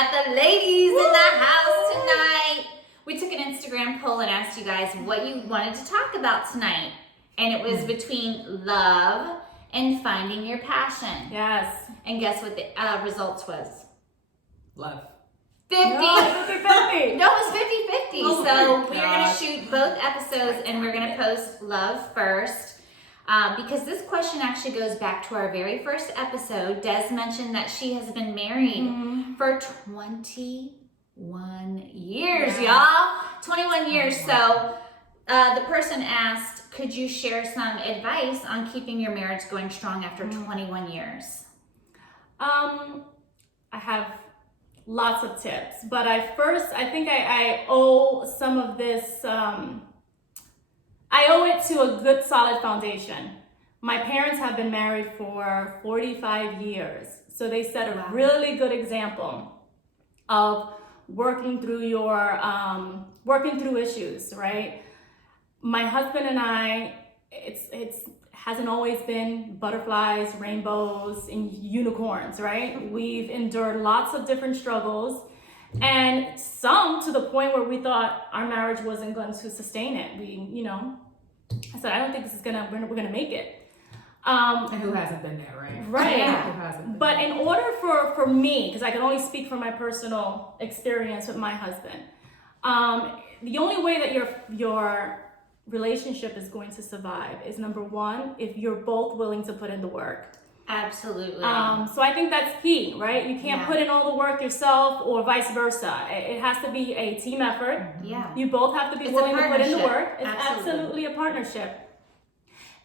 got the ladies in the house tonight. We took an Instagram poll and asked you guys what you wanted to talk about tonight. And it was between love and finding your passion. Yes. And guess what the results was? Love. 50. No, 50-50. No, it was 50-50. Oh So my we're going to gosh. shoot both episodes and we're going to post love first. Because this question actually goes back to our very first episode. Des mentioned that she has been married for 21 years, y'all. 21 years. So the person asked, could you share some advice on keeping your marriage going strong after 21 years? I have lots of tips, but I think I owe some of this, I owe it to a good solid foundation. My parents have been married for 45 years. So they set a really good example of working through issues, right? My husband and I, it's hasn't always been butterflies, rainbows, and unicorns, right? We've endured lots of different struggles, and some to the point where we thought our marriage wasn't going to sustain it. I said, I don't think we're gonna make it. And who hasn't been there, right? Right. Yeah. Who hasn't been But there? in order for me, because I can only speak from my personal experience with my husband, the only way that your relationship is going to survive is, number one, if you're both willing to put in the work. Absolutely. So I think that's key, right? You can't put in all the work yourself or vice versa. It has to be a team effort. Yeah. You both have to be It's willing a to put in the partnership. work. It's absolutely a partnership.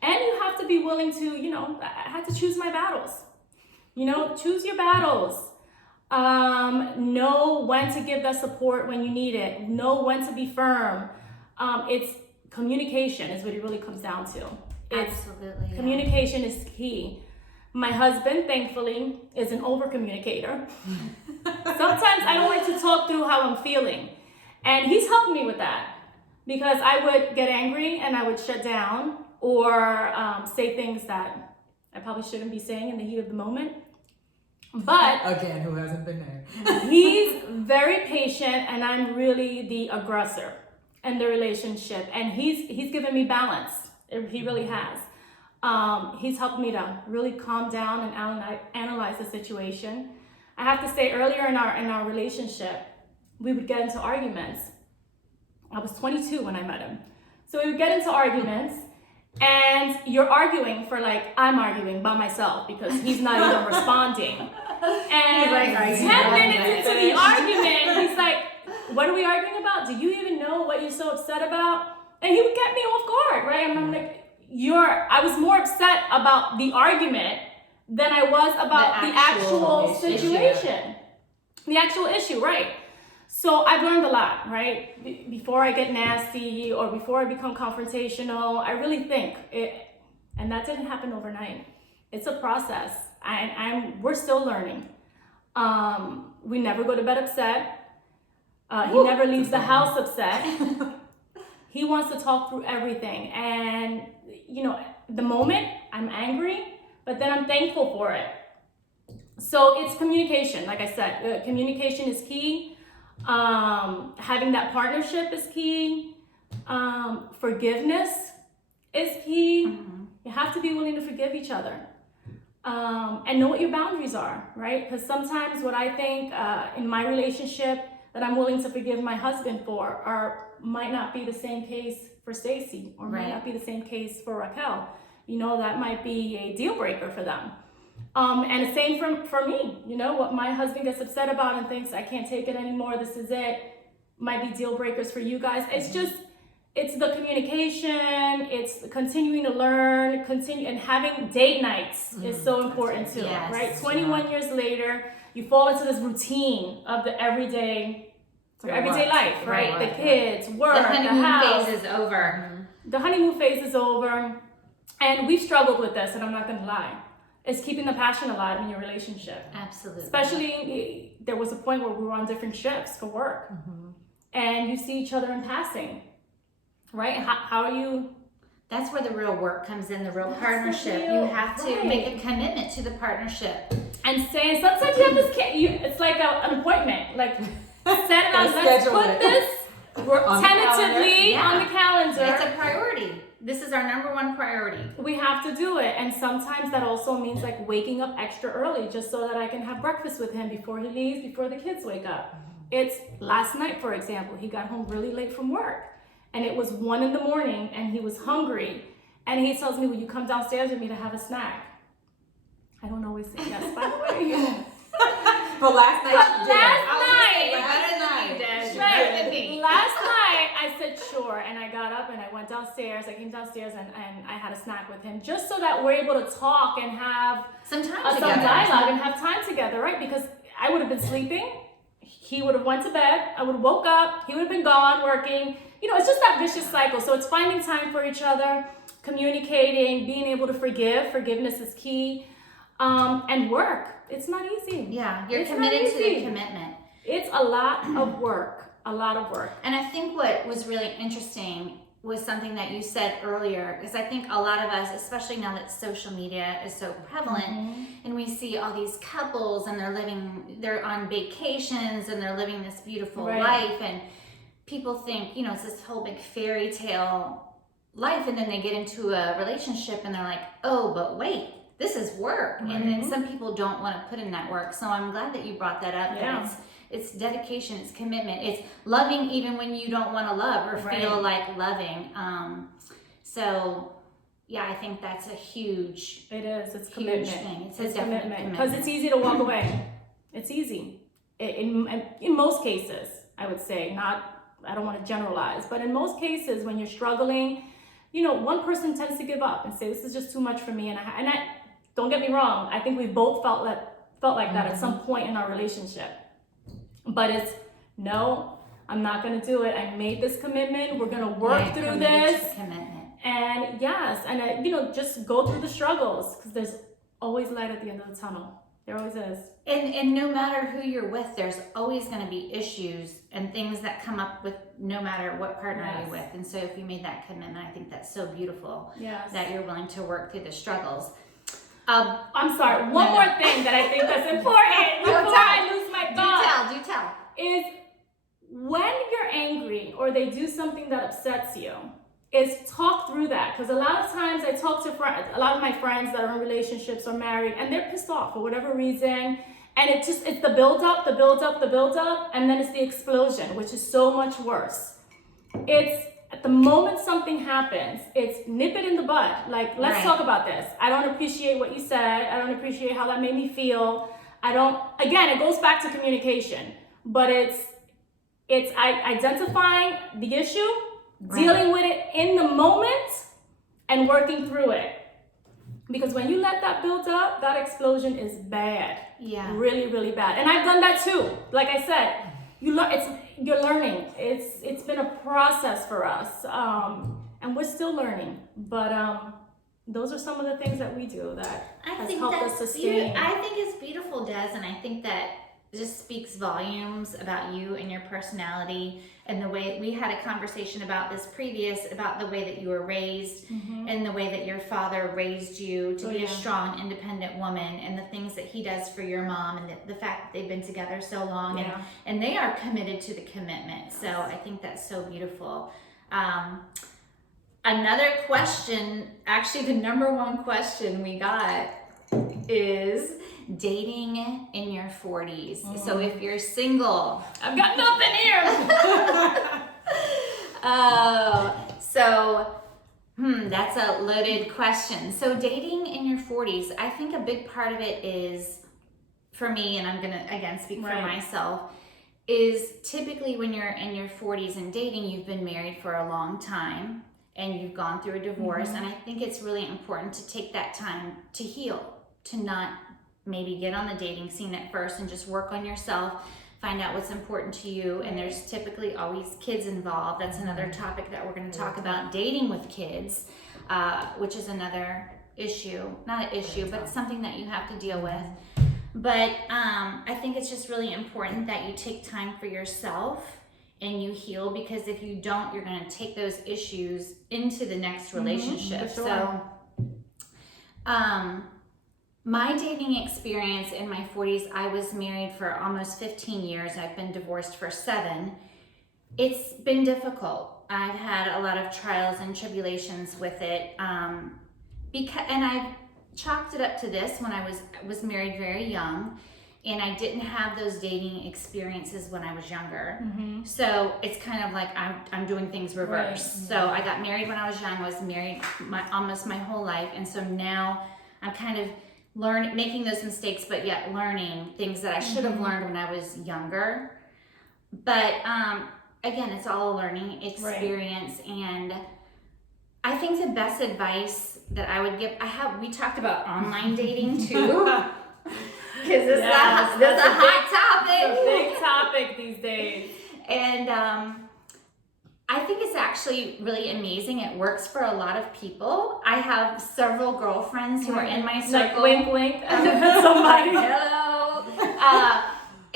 And you have to be willing to, I have to choose my battles. Choose your battles. Know when to give that support when you need it. Know when to be firm. It's communication is what it really comes down to. Absolutely. Yeah. Communication is key. My husband, thankfully, is an over-communicator. Sometimes I don't like to talk through how I'm feeling. And he's helped me with that. Because I would get angry and I would shut down or say things that I probably shouldn't be saying in the heat of the moment. But Again, who hasn't been there? he's very patient and I'm really the aggressor in the relationship. And he's given me balance. He really has. He's helped me to really calm down and analyze the situation. I have to say, earlier in our relationship, we would get into arguments. I was 22 when I met him. So we would get into arguments and you're arguing I'm arguing by myself because he's not even responding. And 10 minutes into the argument, he's like, what are we arguing about? Do you even know what you're so upset about? And he would get me off guard, right? And I'm like, I was more upset about the argument than I was about the actual situation. The actual issue, right? So I've learned a lot, right? Before I get nasty or before I become confrontational, I really think and that didn't happen overnight. It's a process. We're still learning. We never go to bed upset. He never leaves the house upset. He wants to talk through everything. And, the moment I'm angry, but then I'm thankful for it. So it's communication. Like I said, communication is key. Having that partnership is key. Forgiveness is key. Mm-hmm. You have to be willing to forgive each other. And know what your boundaries are, right? Because sometimes what I think in my relationship that I'm willing to forgive my husband for might not be the same case for Stacy or might not be the same case for Raquel. That might be a deal breaker for them. And the same for me. What my husband gets upset about and thinks I can't take it anymore, this is it, might be deal breakers for you guys. It's the communication, it's continuing to learn, and having date nights is so important too, right? 21 years later, you fall into this routine of the everyday life, right? The kids, work, The the honeymoon house. phase is over. The honeymoon phase is over. And we've struggled with this, and I'm not gonna lie. It's keeping the passion alive in your relationship. Absolutely. Especially, there was a point where we were on different shifts for work. And you see each other in passing, right? How are you That's where the real work comes in, the real That's the partnership. real- You have to right. make a commitment to the partnership. And saying sometimes you have this. It's like an appointment. Like set it on. Gotta Let's schedule put it. this On the tentatively calendar. on the calendar. It's a priority. This is our number one priority. We have to do it, and sometimes that also means like waking up extra early just so that I can have breakfast with him before he leaves, before the kids wake up. It's last night, for example, he got home really late from work, and it was 1 a.m, and he was hungry, and he tells me, "Will you come downstairs with me to have a snack?" I don't always say yes, by the way. But last night you did. Last I was gonna say, night. you're better than me, Des. You're Right. better than me. Last night I said sure, and I got up and I went downstairs. I came downstairs and I had a snack with him just so that we're able to talk and have Some time some together. dialogue and have time together, right? Because I would have been sleeping, he would have went to bed, I would have woke up, he would have been gone working. You know, it's just that vicious cycle. So it's finding time for each other, communicating, being able to forgive. Forgiveness is key, and work. It's not easy. Yeah, you're It's not committed to the easy. commitment. It's a lot of work. A lot of work. And I think what was really interesting was something that you said earlier, because I think a lot of us, especially now that social media is so prevalent, and we see all these couples and they're on vacations and they're living this beautiful Right. life, and people think, you know, it's this whole big fairy tale life, and then they get into a relationship and they're like, oh, but wait, this is work. And then some people don't want to put in that work. So I'm glad that you brought that up. Yeah. That it's dedication, it's commitment, it's loving even when you don't want to love or feel like loving. So yeah, I think that's a huge, It is. It's huge commitment. thing. It's a It's definite commitment commitment. because it's easy to walk away. It's easy in most cases. I would say I don't want to generalize, but in most cases when you're struggling, you know, one person tends to give up and say this is just too much for me. And I don't get me wrong. I think we both felt like that at some point in our relationship. But it's no, I'm not going to do it. I made this commitment. We're going to work Right, through committed this. to commitment. And yes, and you know, just go through the struggles because there's always light at the end of the tunnel. There always is. And no matter who you're with, there's always going to be issues and things that come up with no matter what partner Yes. you're with. And so if you made that commitment, I think that's so beautiful Yes. that you're willing to work through the struggles. I'm sorry. One No. more thing that I think that's important before I lose my thought Do tell. is when you're angry or they do something that upsets you, is talk through that. Because a lot of times I talk to a lot of my friends that are in relationships or married, and they're pissed off for whatever reason. And it's the build up, and then it's the explosion, which is so much worse. It's at the moment something happens, it's nip it in the bud. Like, let's Right. talk about this. I don't appreciate what you said. I don't appreciate how that made me feel. Again, it goes back to communication, but it's identifying the issue, Right. dealing with it in the moment, and working through it. Because when you let that build up, that explosion is bad. Yeah. Really, really bad. And I've done that too. Like I said, you're learning. It's been a process for us, and we're still learning. But those are some of the things that we do that I has think helped that's us sustain. I think it's beautiful, Des, and I think that just speaks volumes about you and your personality and the way we had a conversation about this about the way that you were raised and the way that your father raised you to be a strong, independent woman, and the things that he does for your mom, and the fact that they've been together so long, and they are committed to the commitment. So I think that's so beautiful. Another question, actually the number one question we got is dating in your 40s. So if you're single, I've got nothing here. That's a loaded question. So dating in your 40s, I think a big part of it is, for me, and I'm gonna again speak for myself, is typically when you're in your 40s and dating, you've been married for a long time and you've gone through a divorce. And I think it's really important to take that time to heal, to not maybe get on the dating scene at first and just work on yourself, find out what's important to you. And there's typically always kids involved. That's another topic that we're going to talk about, dating with kids, which is another issue, not an issue, but something that you have to deal with. But I think it's just really important that you take time for yourself and you heal, because if you don't, you're going to take those issues into the next relationship. for sure. So, my dating experience in my 40s, I was married for almost 15 years. I've been divorced for 7. It's been difficult. I've had a lot of trials and tribulations with it. And I've chalked it up to this: when I was married very young, and I didn't have those dating experiences when I was younger. So it's kind of like I'm doing things reverse. Right. So I got married when I was young. I was married almost my whole life, and so now I'm kind of making those mistakes, but yet learning things that I should have learned when I was younger. But again, it's all a learning experience, and I think the best advice that I would give, we talked about online dating too. Because this is a hot topic. It's a big topic these days. And I think it's actually really amazing. It works for a lot of people. I have several girlfriends who are in my circle. Like wink, wink. Somebody. Hello.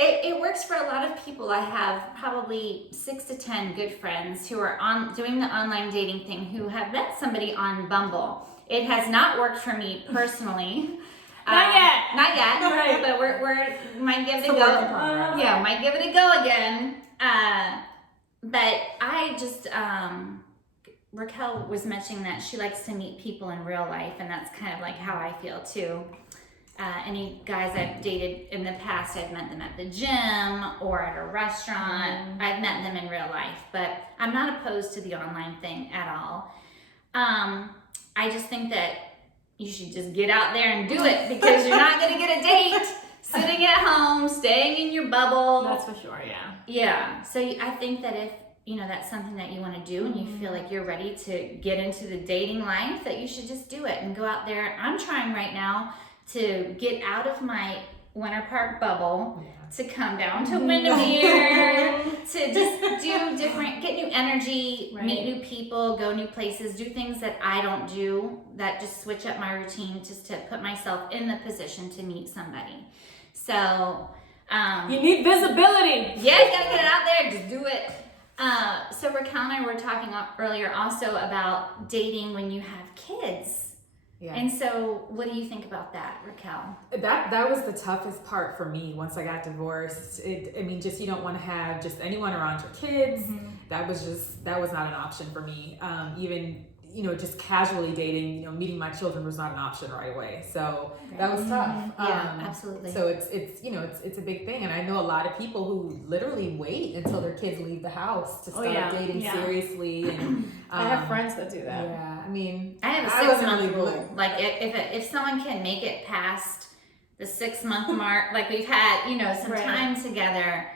It works for a lot of people. I have probably 6 to 10 good friends who are doing the online dating thing, who have met somebody on Bumble. It has not worked for me personally. Not yet. Not yet. Right. But we're might give it a It's a go. work in progress. Yeah, might give it a go again. But I just Raquel was mentioning that she likes to meet people in real life, and that's kind of like how I feel too. Any guys I've dated in the past, I've met them at the gym or at a restaurant. I've met them in real life, but I'm not opposed to the online thing at all. I just think that you should just get out there and do it, because you're not going to get a date sitting at home, staying in your bubble. That's for sure, yeah. Yeah. So I think that if, that's something that you want to do and you feel like you're ready to get into the dating life, that you should just do it and go out there. I'm trying right now to get out of my Winter Park bubble, to come down to Windermere, to just do different, get new energy, meet new people, go new places, do things that I don't do, that just switch up my routine, just to put myself in the position to meet somebody. So, you need visibility. yeah, you gotta get it out there, just do it. So Raquel and I were talking earlier also about dating when you have kids. Yeah. And so, what do you think about that, Raquel? That was the toughest part for me once I got divorced. You don't want to have just anyone around your kids. That was not an option for me. Even just casually dating, meeting my children was not an option right away. So that was tough. Yeah, absolutely. So it's a big thing, and I know a lot of people who literally wait until their kids leave the house to start dating seriously. And I have friends that do that. Yeah, I have a 6-month rule. Like if someone can make it past the 6-month mark, like we've had, some time together,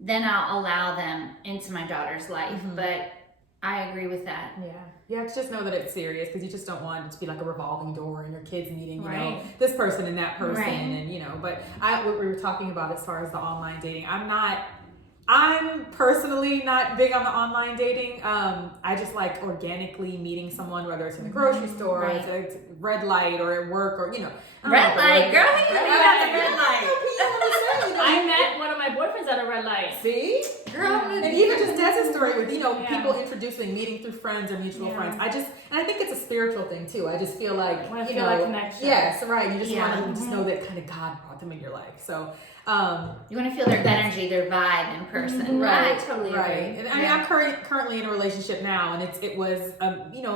then I'll allow them into my daughter's life. But I agree with that. Yeah, just know that it's serious, because you just don't want it to be like a revolving door and your kids meeting, this person and that person, and but what we were talking about as far as the online dating, I'm personally not big on the online dating. I just like organically meeting someone, whether it's in the grocery store, or it's a red light, or at work, or red light, girl, you got the red light. I met one of my boyfriends at a red light. See? Girl, and even just that's a story with, people introducing, meeting through friends or mutual friends. And I think it's a spiritual thing too. I just feel like, like connection. Yes, right. You just want to just know that kind of God brought them in your life. So, you want to feel their energy, their vibe in person. Right. I totally agree. Right. And I'm currently in a relationship now, and it was,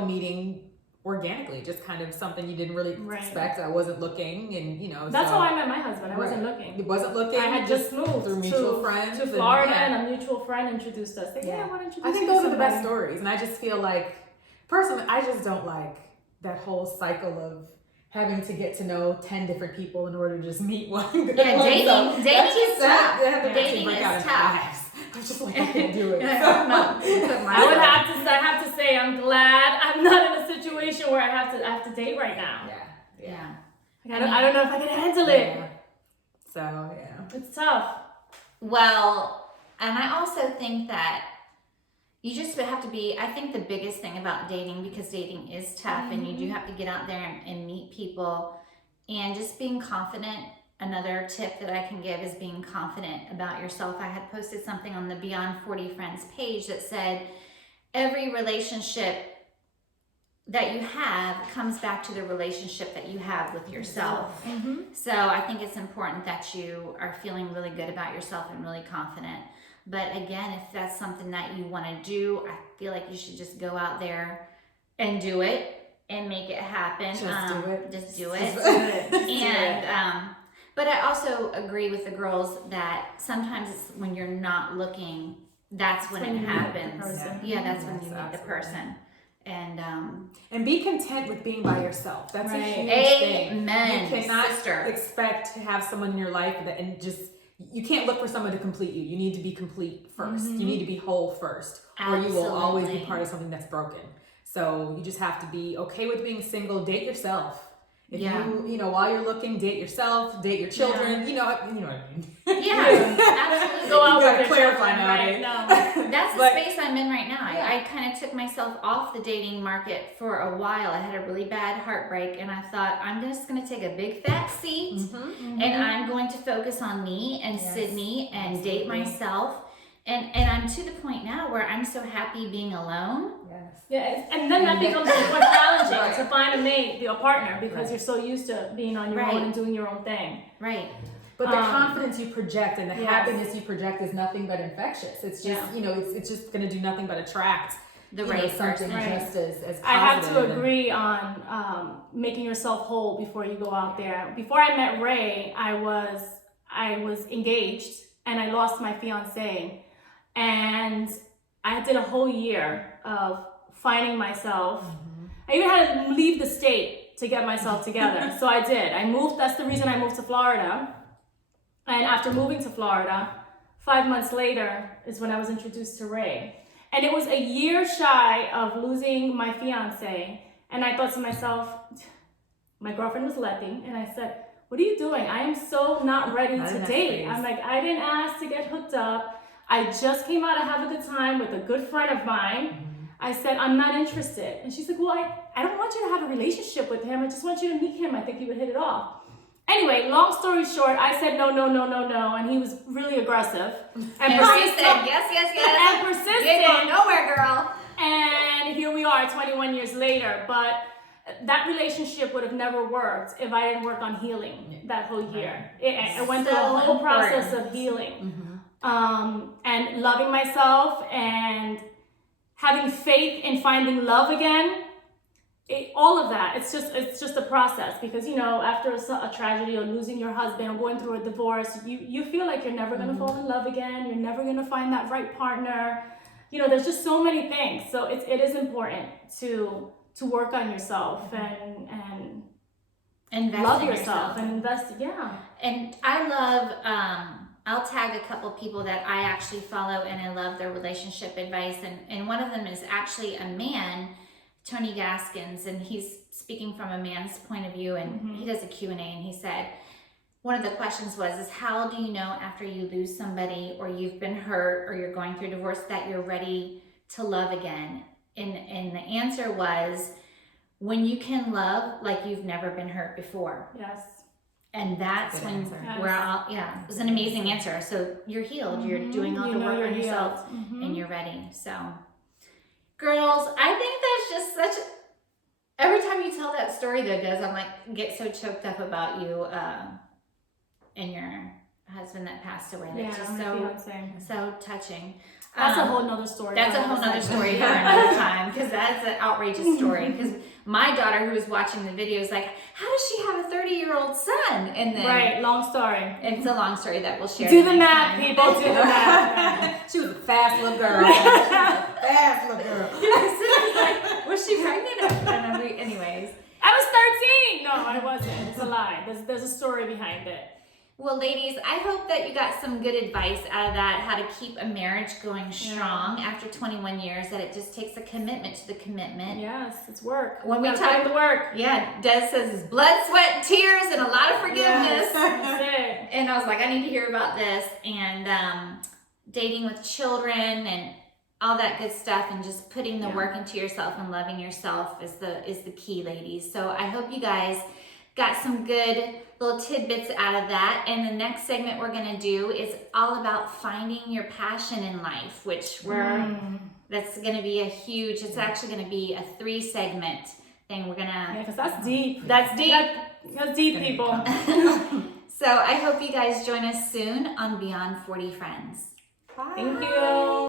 meeting organically, just kind of something you didn't really expect. I wasn't looking, and that's how I met my husband. I wasn't looking. It wasn't looking. I had just moved through mutual friends to Florida, and a mutual friend introduced us. I want to introduce. I think those are the best stories, and I just feel like, personally, I just don't like that whole cycle of having to get to know 10 different people in order to just meet one. Dating is tough. Dating is tough. I'm just like, I can't do it. I have to say, I'm glad I'm not in a situation where I have to date right now. Yeah. I don't know if I can handle it. So it's tough. Well, and I also think that you just have to be, I think the biggest thing about dating, because dating is tough and you do have to get out there and meet people, and just being confident another tip that I can give is being confident about yourself. I had posted something on the Beyond 40 Friends page that said, every relationship that you have comes back to the relationship that you have with yourself. So I think it's important that you are feeling really good about yourself and really confident. But again, if that's something that you want to do, I feel like you should just go out there and do it and make it happen. Just do it. And but I also agree with the girls that sometimes it's when you're not looking, that's when it happens. Yeah, that's when you meet the person. And be content with being by yourself. That's a huge thing. Amen. You cannot sister. expect to have someone in your life you can't look for someone to complete you. You need to be complete first. You need to be whole first, or you will always be part of something that's broken. So you just have to be okay with being single. Date yourself. If you while you're looking, date yourself, date your children. You know what I mean. Yeah, absolutely. Go out with your clarify children, nowadays. right? No. That's the space I'm in right now. I kind of took myself off the dating market for a while. I had a really bad heartbreak, and I thought, I'm just going to take a big fat seat, and I'm going to focus on me and Sydney and date myself. And I'm to the point now where I'm so happy being alone. Yeah, and then that becomes more challenging to find a mate, a partner, because you're so used to being on your own and doing your own thing. Right. But the confidence you project and the happiness you project is nothing but infectious. It's just, it's just going to do nothing but attract the right something person. just as positive. I have to agree on making yourself whole before you go out there. Before I met Ray, I was engaged and I lost my fiance, and I did a whole year of finding myself. I even had to leave the state to get myself together. So I did. I moved. That's the reason I moved to Florida. And after moving to Florida, 5 months later is when I was introduced to Ray. And it was a year shy of losing my fiance. And I thought to myself, my girlfriend was Letty, and I said, what are you doing? I am so not ready to date. I'm like, I didn't ask to get hooked up. I just came out to have a good time with a good friend of mine. I said, I'm not interested. And she's like, well, I don't want you to have a relationship with him. I just want you to meet him. I think you would hit it off. Anyway, long story short, I said no, and he was really aggressive. And persistent. Yes. And persistent. You ain't going nowhere, girl. And here we are 21 years later. But that relationship would have never worked if I didn't work on healing that whole year. I went through a whole process of healing. And loving myself and having faith in finding love again. All of that, it's just a process, because after a tragedy or losing your husband or going through a divorce, you feel like you're never gonna fall in love again. You're never gonna find that right partner. There's just so many things. So it is important to work on yourself and invest love in yourself and invest. And I love. I'll tag a couple people that I actually follow, and I love their relationship advice. And one of them is actually a man, Tony Gaskins, and he's speaking from a man's point of view, and he does a Q&A, and he said, one of the questions is how do you know after you lose somebody or you've been hurt or you're going through divorce that you're ready to love again? And the answer was, when you can love like you've never been hurt before. Yes. And that's when we're all, it was an amazing answer. So you're healed, you're doing all the work on yourself, and you're ready. So girls, I think that's just every time you tell that story though, Des, I'm like, get so choked up about you and your husband that passed away. That's just so touching. That's a whole nother story. That's a whole nother story for another time, because that's an outrageous story. Because my daughter, who was watching the video, is like, how does she have a 30-year-old son? And then long story. It's a long story that we'll share. Do the math, people. Do the math. She was a fast little girl. Fast little girl. Like, was she pregnant? Anyways, I was 13. No, I wasn't. It's a lie. There's a story behind it. Well, ladies, I hope that you got some good advice out of that, how to keep a marriage going strong after 21 years, that it just takes a commitment to the commitment. Yes, it's work. When we talk the work. Yeah, Des says it's blood, sweat, tears, and a lot of forgiveness. Yes, that's it. And I was like, I need to hear about this. And dating with children and all that good stuff, and just putting the work into yourself and loving yourself is the key, ladies. So I hope you guys got some good little tidbits out of that. And the next segment we're going to do is all about finding your passion in life, which that's going to be it's actually going to be a 3-segment thing. We're going to... Yeah, because that's deep. That's deep. That's deep, people. So I hope you guys join us soon on Beyond 40 Friends. Bye. Thank you.